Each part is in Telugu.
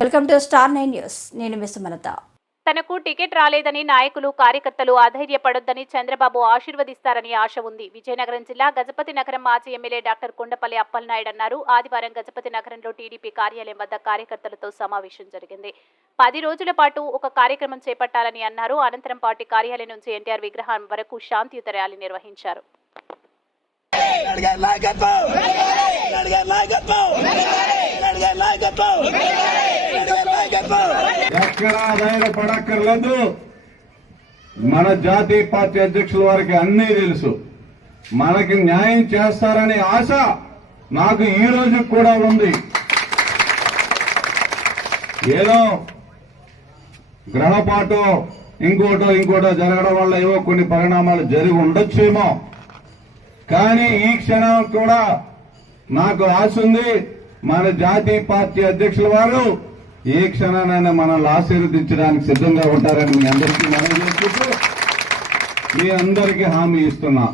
Welcome to star 9 news. నేను మిస్ సుమలత. తనకు టికెట్ రాలేదని నాయకులు కార్యకర్తలు అధైర్యపడొద్దని చంద్రబాబు ఆశీర్వదిస్తారని ఆశ ఉంది. విజయనగరం జిల్లా గజపతి నగరం మాజీ ఎమ్మెల్యే డాక్టర్ కొండపల్లి అప్పలనాయుడు అన్నారు. ఆదివారం గజపతి నగరంలో టీడీపీ కార్యాలయం వద్ద కార్యకర్తలతో సమావేశం జరిగింది. 10 రోజుల పాటు ఒక కార్యక్రమం చేపట్టాలని అన్నారు. అనంతరం పార్టీ కార్యాలయం నుంచి ఎన్టీఆర్ విగ్రహం వరకు శాంతియుత ర్యాలీ నిర్వహించారు. ఎక్కడా ధైర్యపడక్కర్లేదు. మన జాతీయ పార్టీ అధ్యక్షుల వారికి అన్నీ తెలుసు. మనకి న్యాయం చేస్తారనే ఆశ నాకు ఈ రోజు కూడా ఉంది. ఏదో గ్రహపాటో ఇంకోటో జరగడం వల్ల ఏవో కొన్ని పరిణామాలు జరిగి ఉండొచ్చేమో, కానీ ఈ క్షణం కూడా నాకు ఆశ ఉంది. మన జాతీయ పార్టీ అధ్యక్షుల వారు ఏ క్షణానైనా మనల్ని ఆశీర్వదించడానికి సిద్ధంగా ఉంటారని మీ అందరికీ మనవి చేసుకుంటూ మీ అందరికీ హామీ ఇస్తున్నా.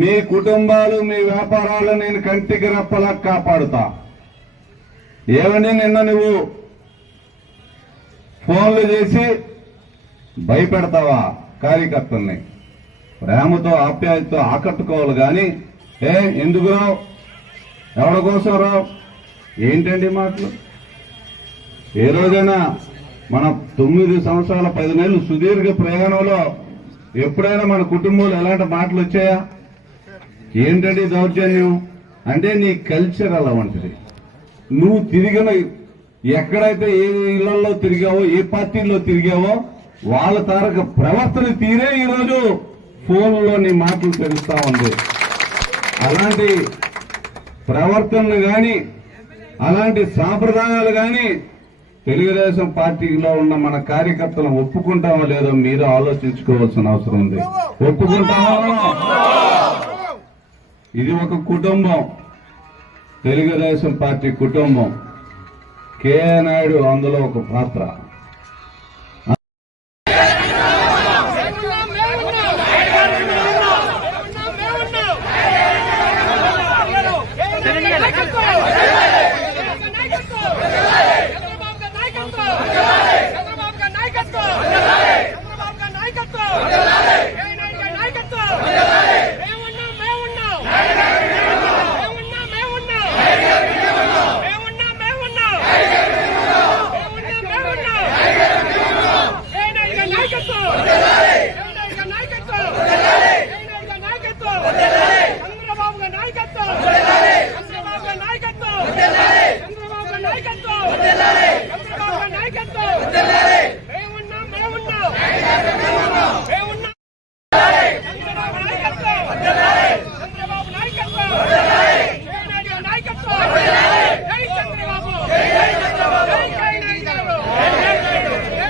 మీ కుటుంబాలు, మీ వ్యాపారాలు నేను కంటికి రెప్పలా కాపాడుతా. ఏమని నిన్న నువ్వు ఫోన్లు చేసి భయపెడతావా కార్యకర్తల్ని? ప్రేమతో ఆప్యాయతతో ఆకట్టుకోవాలి కానీ ఎందుకు రావు, ఎవరి కోసం రావు, ఏంటండి మాటలు? ఏ రోజైనా మన 9 సంవత్సరాల 10 నెలలు సుదీర్ఘ ప్రయాణంలో ఎప్పుడైనా మన కుటుంబంలో ఎలాంటి మాటలు వచ్చాయా? ఏంటండి దౌర్జన్యం అంటే నీ కల్చర్ అలా ఉంటుంది. నువ్వు తిరిగిన ఎక్కడైతే ఏ ఇళ్లలో తిరిగావో, ఏ పార్టీల్లో తిరిగావో వాళ్ళ తారక ప్రవర్తన తీరే ఈరోజు ఫోన్లో నీ మాటలు తెలుస్తా ఉంది. అలాంటి ప్రవర్తనలు కానీ, అలాంటి సాంప్రదాయాలు కానీ తెలుగుదేశం పార్టీలో ఉన్న మన కార్యకర్తలను ఒప్పుకుంటామో లేదో మీరు ఆలోచించుకోవాల్సిన అవసరం ఉంది. ఒప్పుకుంటామో? ఇది ఒక కుటుంబం, తెలుగుదేశం పార్టీ కుటుంబం. కే నాయుడు అందులో ఒక పాత్ర.